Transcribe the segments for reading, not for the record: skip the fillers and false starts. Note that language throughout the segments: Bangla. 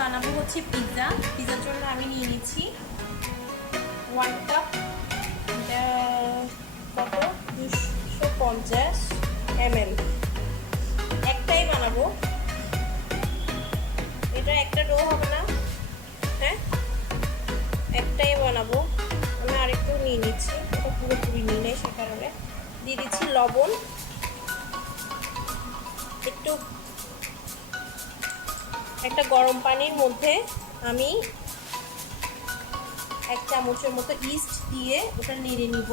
বানাবো হচ্ছে পিৎজা। পিৎজার জন্য আমি নিয়ে নিচ্ছি 1 কাপ, এটা কত 250 ml। একটাই বানাবো, এটা একটা ডো হবে না, হ্যাঁ একটাই বানাবো। আমি আরেকটু নিয়ে নিচ্ছি, এটা পুরোপুরি নিয়ে নেই, সে কারণে দিয়ে দিচ্ছি লবণ একটু। একটা গরম পানির মধ্যে আমি 1 চামচের মতো ইস্ট দিয়ে ওটা নেড়ে নিব।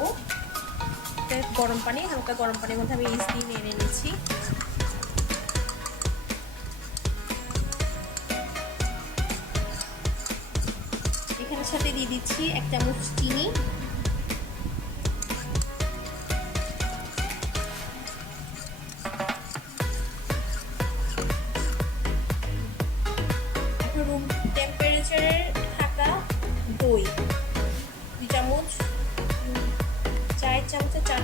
গরম পানি, হালকা গরম পানির মধ্যে আমি ইস্ট দিয়ে নেড়ে নিচ্ছি। এখানের সাথে দিয়ে দিচ্ছি 1 চামচ চিনি, রুম টেম্পারেচারে থাকা দই 2 চামচ, 4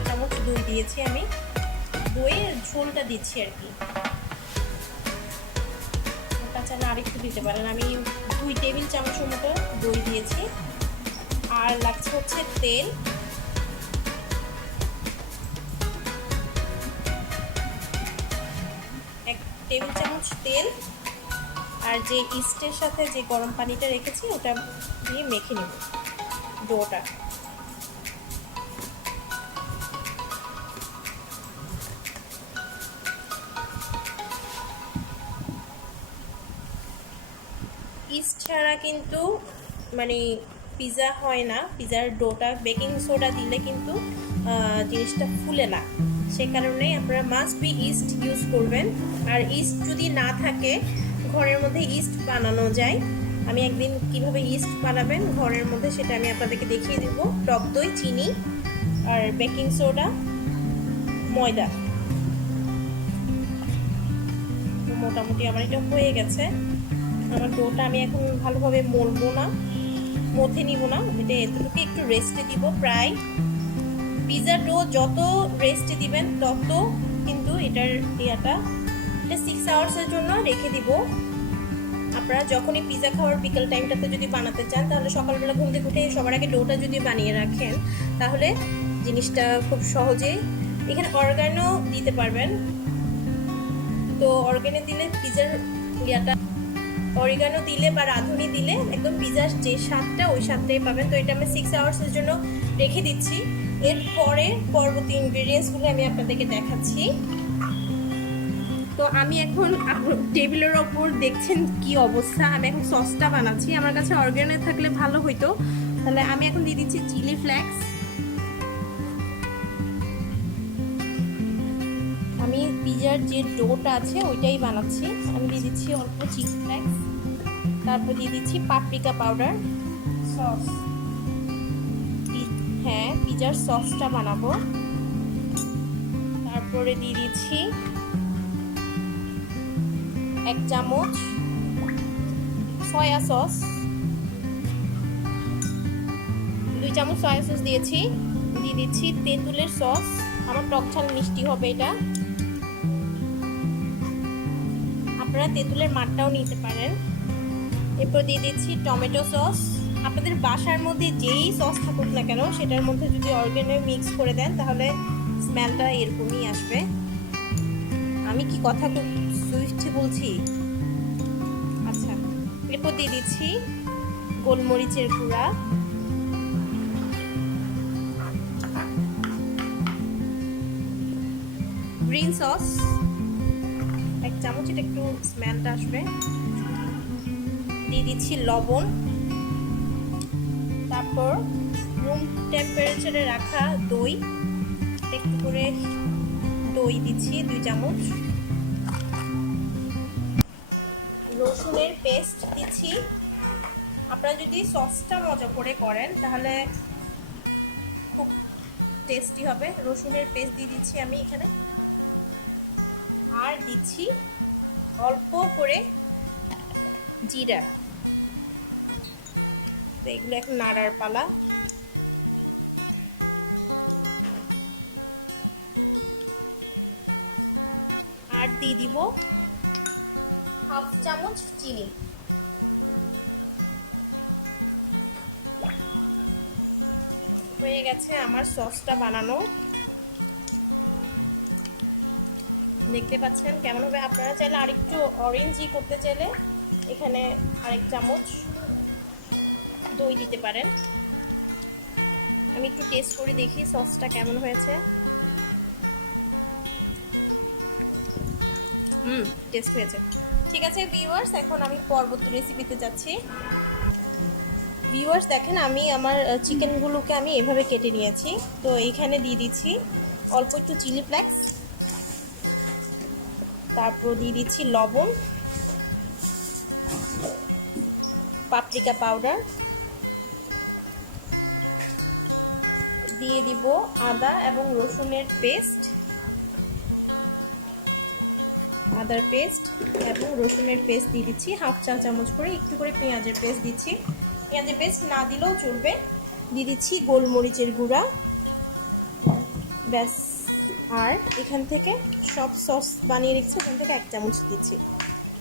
চামচ দই দিয়েছি আমি। দইয়ের ঝোলটা দিচ্ছি আর কি, চাইলে আরেকটু দিতে পারেন। আমি 2 টেবিল চামচের মতো দই দিয়েছি। আর লাগছে হচ্ছে তেল, 1 টেবিল চামচ তেল। আর যে ইস্টের সাথে যে গরম পানিটা রেখেছি ওটা দিয়ে মেখে নেব ডোটা। ইস্ট ছাড়া কিন্তু মানে পিৎজা হয় না। পিৎজার ডোটা বেকিং সোডা দিলে কিন্তু জিনিসটা ফুলে না, সে কারণেই আপনারা মাস্ট বি ইস্ট ইউজ করবেন। আর ইস্ট যদি না থাকে, ঘরের মধ্যে ইস্ট বানানো যায়। আমি একদিন কিভাবে ইস্ট বানাবেন ঘরের মধ্যে সেটা আমি আপনাদেরকে দেখিয়ে দেব। টক দই, চিনি আর বেকিং সোডা, ময়দা। মোটামুটি আমার এটা হয়ে গেছে। আমার ডোটা আমি এখন ভালোভাবে মলবো না, মথে নিব না, এটা এতটুকু একটু রেস্টে দিব। প্রায় পিৎজা ডো যত রেস্টে দিবেন তত কিন্তু এটা 6 আওয়ার্সের জন্য রেখে দিব। আপনারা যখনই পিৎজা খাওয়ার বিকেল টাইমটাতে যদি বানাতে চান, তাহলে সকালবেলা ঘুম থেকে উঠে সবার আগে ডোটা যদি বানিয়ে রাখেন, তাহলে জিনিসটা খুব সহজেই। এখানে অর্গানো দিতে পারবেন, তো অর্গানো দিলে পিৎজার অরিগানো দিলে বা রাঁধুনি দিলে একদম পিৎজার যে স্বাদটা ওই স্বাদটাই পাবেন। তো এটা আমি 6 আওয়ার্সের জন্য রেখে দিচ্ছি। এরপরে পরবর্তী ইনগ্রেডিয়েন্টসগুলো আমি আপনাদেরকে দেখাচ্ছি। তো আমি এখন টেবিলের ওপর দেখছেন কি অবস্থা, আমি এখন সসটা বানাচ্ছি। আমার কাছে অর্গানো থাকলে ভালো হইতো। তাহলে আমি এখন দিয়ে দিচ্ছি চিলি ফ্লেক্স। আমি পিৎজার যে ডোটা আছে ওইটাই বানাচ্ছি। আমি দিয়ে দিচ্ছি অল্প চিলি ফ্লেক্স, তারপর দিয়ে দিচ্ছি পাপরিকা পাউডার, সস। হ্যাঁ, পিৎজার সসটা বানাবো। তারপরে দিয়ে দিচ্ছি 1 চামচ সয়া সস, 2 চামচ সয়া সস দিয়েছি। দিয়ে দিচ্ছি তেঁতুলের সস, আমার টক ঝাল মিষ্টি হবে এটা। আপনারা তেঁতুলের মাঠটাও নিতে পারেন। এরপর দিয়ে দিচ্ছি টমেটো সস। আপনাদের বাসার মধ্যে যেই সস থাকুক না কেন, সেটার মধ্যে যদি অর্গানো মিক্স করে দেন তাহলে স্মেলটা এরকমই আসবে। আমি কি কথা খুব সুইফটে বলছি? আচ্ছা, এরপর দিয়ে দিচ্ছি গোলমরিচের গুঁড়া, গ্রিন সস 1 চামচ, এটা একটু স্মেলটা আসবে। দিয়ে দিচ্ছি লবণ, তারপর রুম টেম্পারেচারে রাখা দই, একটু করে দই দিচ্ছি 2 চামচ। রসুনের পেস্ট দিচ্ছি। আপনারা যদি সসটা মজা করে করেন তাহলে খুব টেস্টি হবে। রসুনের পেস্ট দিয়ে দিচ্ছি আমি এখানে। আর দিচ্ছি অল্প করে জিরা। তো এগুলো এখন নাড়ার পালা। আর দিয়ে দিব 1/2 চামচ চিনি। হয়ে গেছে আমার সসটা বানানো, দেখতে পাচ্ছেন কেমন হবে। আপনারা চাইলে আরেকটু অরেঞ্জই করতে চাইলে এখানে আরেক চামচ দই দিতে পারেন। আমি একটু টেস্ট করে দেখি সসটা কেমন হয়েছে। টেস্ট হয়েছে। ঠিক আছে ভিউয়ার্স, এখন আমি পরবর্তী রেসিপিতে যাচ্ছি। ভিউয়ার্স দেখেন, আমি আমার চিকেনগুলোকে আমি এভাবে কেটে নিয়েছি। তো এইখানে দিয়ে দিচ্ছি অল্প একটু চিলি ফ্লেক্স, তারপর দিয়ে দিচ্ছি লবণ, পাপরিকা পাউডার, দিয়ে দিব আদা এবং রসুনের পেস্ট, আদার পেস্ট এবং রসুনের পেস্ট দিয়ে দিচ্ছি হাফ চা চামচ করে। একটু করে পেঁয়াজের পেস্ট দিচ্ছি, পেঁয়াজের পেস্ট না দিলেও চলবে। দিয়ে দিচ্ছি গোলমরিচের গুঁড়া, ব্যাস। আর এখান থেকে সব সস বানিয়ে রেখেছি, ওখান থেকে 1 চামচ দিচ্ছি,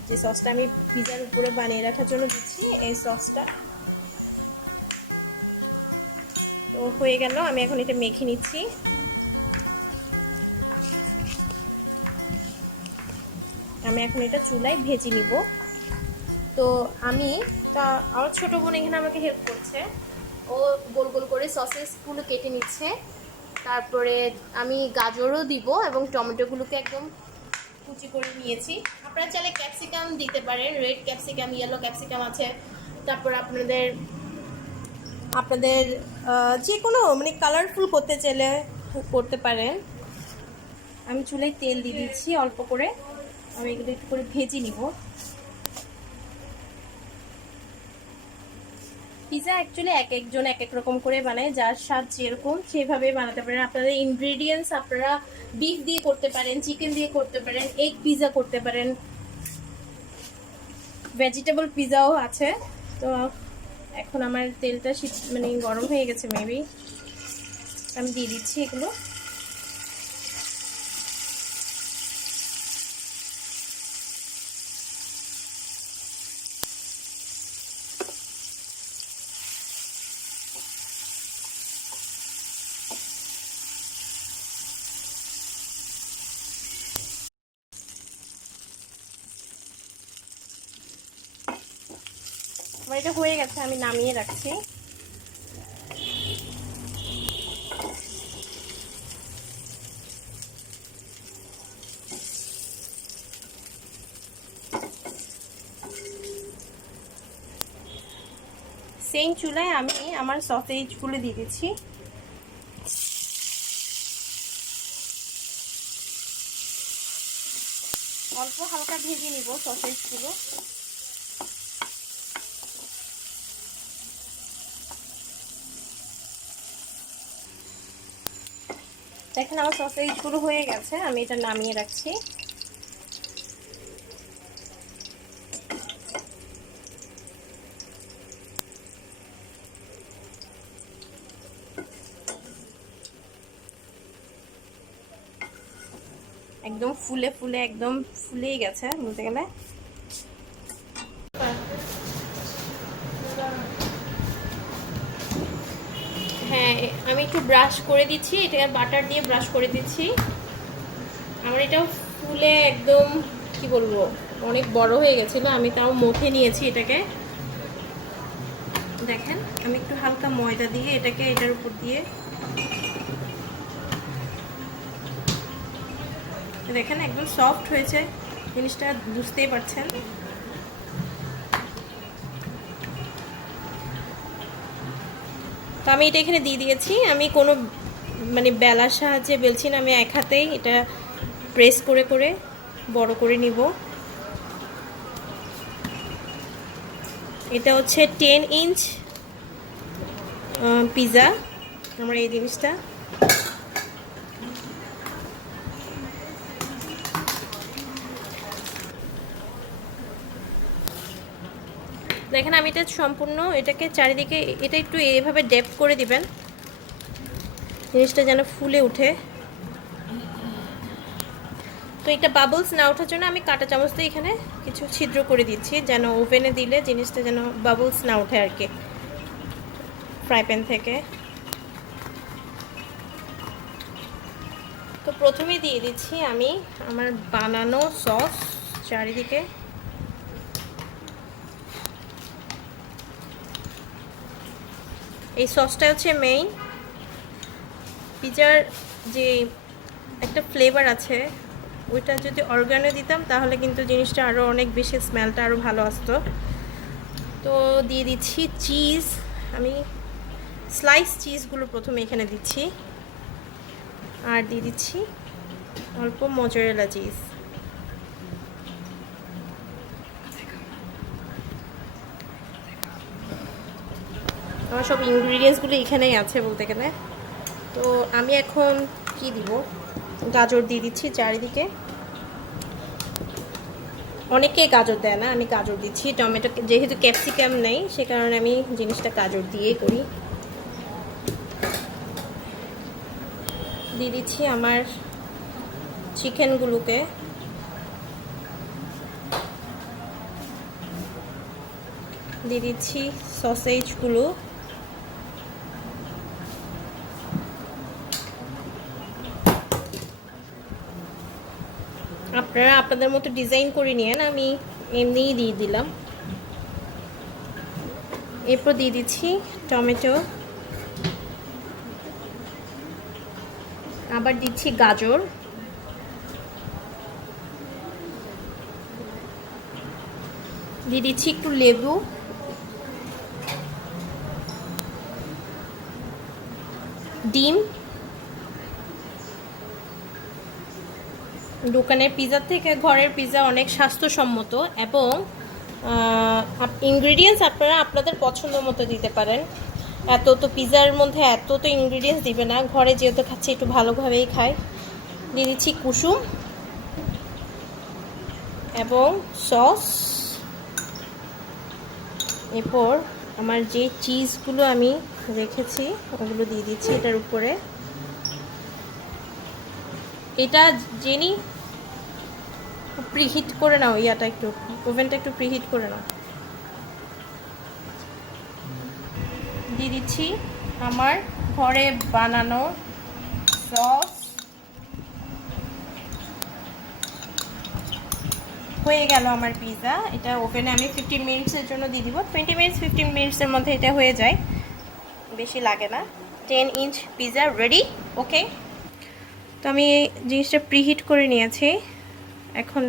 যে সসটা আমি পিজার উপরে বানিয়ে রাখার জন্য দিচ্ছি এই সসটা। তো হয়ে গেল, আমি এখন এটা মেখে নিচ্ছি। আমি এখন এটা চুলায় ভেজে নিব। তো আমার ছোটো বোন এখানে আমাকে হেল্প করছে, ও গোল গোল করে সসেসগুলো কেটে নিচ্ছে। তারপরে আমি গাজরও দিব এবং টমেটোগুলোকে একদম কুচি করে নিয়েছি। আপনারা চাইলে ক্যাপসিকাম দিতে পারেন, রেড ক্যাপসিকাম, ইয়েলো ক্যাপসিকাম আছে। তারপর আপনাদের যে কোনো মানে কালারফুল করতে চাইলে করতে পারেন। আমি চুলায় তেল দিয়ে দিচ্ছি অল্প করে, আমি এগুলো একটু করে ভেজে নিব। পিজা অ্যাকচুয়ালি এক একজন এক এক রকম করে বানায়, যার স্বাদ যেরকম সেভাবে বানাতে পারেন। আপনাদের ইনগ্রেডিয়েন্টস আপনারা বিফ দিয়ে করতে পারেন, চিকেন দিয়ে করতে পারেন, এগ পিজা করতে পারেন, ভেজিটেবল পিজাও আছে। তো এখন আমার তেলটা মানে গরম হয়ে গেছে মেবি, আমি দিয়ে দিচ্ছি এগুলো। আমার এটা হয়ে গেছে, আমি নামিয়ে রাখছি। সেম চুলায় আমি আমার সসেজগুলো দিয়ে দিচ্ছি। অল্প হালকা ভেজে নিব সসেজগুলো। দেখেন আমার সসেজগুলো হয়ে গেছে, আমি এটা নামিয়ে রাখছি। একদম ফুলে ফুলে একদম ফুলেই গেছে বলতে গেলে। হ্যাঁ, আমি একটু ব্রাশ করে দিচ্ছি, এটাকে বাটার দিয়ে ব্রাশ করে দিচ্ছি। আমার এটাও ফুলে একদম কি বলবো অনেক বড় হয়ে গেছিল, আমি তাও মুখে নিয়েছি এটাকে। দেখেন আমি একটু হালকা ময়দা দিয়ে এটাকে এটার উপর দিয়ে, দেখেন একদম সফট হয়েছে জিনিসটা, বুঝতেই পারছেন। তো আমি এটা এখানে দিয়ে দিয়েছি। আমি কোনো মানে বেলার সাহায্যে বেলছি না, আমি এক হাতেই এটা প্রেস করে করে বড় করে নিব। এটা হচ্ছে 10 ইঞ্চ পিজা আমার এই জিনিসটা। দেখেন আমি এটা সম্পূর্ণ এটাকে চারিদিকে এটা একটু এইভাবে ডেপথ করে দিবেন, জিনিসটা যেন ফুলে উঠে। তো এটা বাবলস না ওঠার জন্য আমি কাঁটা চামচ দিয়ে এখানে কিছু ছিদ্র করে দিচ্ছি, যেন ওভেনে দিলে জিনিসটা যেন বাবলস না ওঠে আর কি, ফ্রাই প্যান থেকে। প্রথমেই দিয়ে দিচ্ছি আমি আমার বানানো সস চারিদিকে। এই সসটা হচ্ছে মেইন পিজার যে একটা ফ্লেভার আছে, ওইটা যদি অর্গানো দিতাম তাহলে কিন্তু জিনিসটা আরও অনেক বেশি স্মেলটা আরও ভালো আসতো। তো দিয়ে দিচ্ছি চিজ, আমি স্লাইস চিজগুলো প্রথমে এখানে দিচ্ছি, আর দিয়ে দিচ্ছি অল্প মোজারেলা চিজ। আমার সব ইনগ্রিডিয়েন্টসগুলো এখানেই আছে বলতে গেলে। তো আমি এখন কি দিব, গাজর দিয়ে দিচ্ছি চারিদিকে। অনেকে গাজর দেয় না, আমি গাজর দিচ্ছি। টমেটো যেহেতু ক্যাপসিকাম নেই সে কারণে আমি জিনিসটা গাজর দিয়েই করি। দিয়ে দিচ্ছি আমার চিকেনগুলোকে, দিয়ে দিচ্ছি সসেজগুলো, আপনারা আপনাদের মতো ডিজাইন করে নিয়েন, আমি এমনিই দিয়ে দিলাম। এরপর দিয়ে দিচ্ছি টমেটো, আবার দিচ্ছি গাজর, দিয়ে দিচ্ছি একটু লেবু, ডিম। দোকানের পিৎজার থেকে ঘরের পিৎজা অনেক স্বাস্থ্যসম্মত এবং ইনগ্রিডিয়েন্টস আপনারা আপনাদের পছন্দ মতো দিতে পারেন। এত তো পিৎজার মধ্যে এত তো ইনগ্রিডিয়েন্টস দিবে না, ঘরে যেহেতু খাচ্ছি একটু ভালোভাবেই খাই। দিয়ে দিচ্ছি কুসুম এবং সস। এরপর আমার যে চিজগুলো আমি রেখেছি ওগুলো দিয়ে দিচ্ছি এটার উপরে। এটা জেনি প্রিহিট করে নাও, ইয়াটা একটু ওভেনটা একটু প্রিহিট করে নাও। দিয়ে দিচ্ছি আমার ঘরে বানানো সস। হয়ে গেল আমার পিৎজা। এটা ওভেনে আমি 15 মিনিটসের জন্য দিয়ে দিব। 15 মিনিটসের মধ্যে এটা হয়ে যায়, বেশি লাগে না। 10 ইঞ্চ পিৎজা রেডি। ওকে, তো আমি এই জিনিসটা প্রিহিট করে নিয়েছি, এখন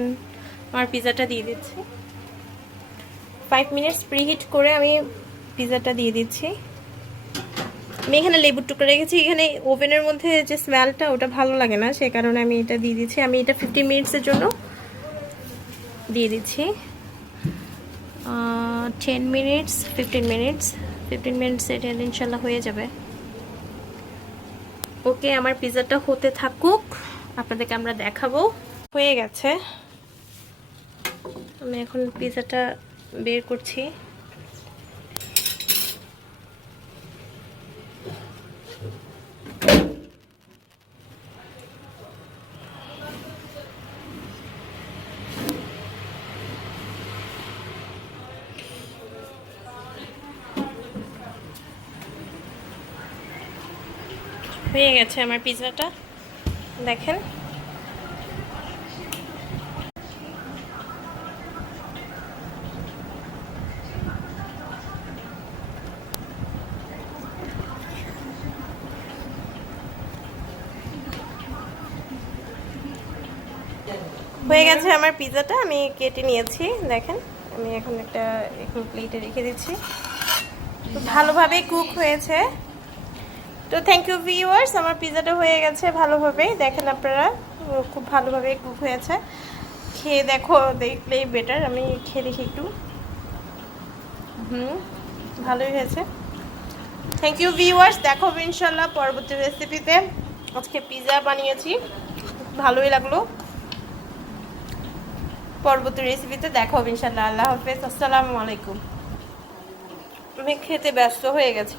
আমার পিৎজাটা দিয়ে দিচ্ছি। 5 মিনিটস প্রিহিট করে আমি পিৎজাটা দিয়ে দিচ্ছি। আমি এখানে লেবুর টুকরো রেখেছি, এখানে ওভেনের মধ্যে যে স্মেলটা ওটা ভালো লাগে না, সে কারণে আমি এটা দিয়ে দিচ্ছি। আমি এটা 15 মিনিটসের জন্য দিয়ে দিচ্ছি। 10 মিনিটস 15 মিনিটস এটা ইনশাল্লাহ হয়ে যাবে। ওকে, আমার পিৎজাটা হতে থাকুক, আপনাদেরকে আমরা দেখাবো। হয়ে গেছে, আমি এখন পিৎজাটা বের করছি। হয়ে গেছে আমার পিৎজাটা, দেখেন। হয়ে গেছে আমার পিৎজাটা, আমি কেটে নিয়েছি, দেখেন। আমি এখন একটা প্লেটে রেখে দিচ্ছি। তো ভালোভাবে কুক হয়েছে। তো থ্যাংক ইউ ভিউয়ার্স, আমার পিৎজাটা হয়ে গেছে ভালোভাবে, দেখেন আপনারা খুব ভালোভাবে কুক হয়েছে। খেয়ে দেখো, দেখলেই বেটার। আমি খেয়ে দেখি একটু। ভালোই হয়েছে। থ্যাংক ইউ ভিউয়ার্স, দেখো ইনশাল্লাহ পরবর্তী রেসিপিতে। আজকে পিৎজা বানিয়েছি, ভালোই লাগলো। পরবর্তী রেসিপিতে দেখা হবে ইনশাল্লাহ। আল্লাহ হাফেজ, আসসালামু আলাইকুম। আমি খেতে ব্যস্ত হয়ে গেছি।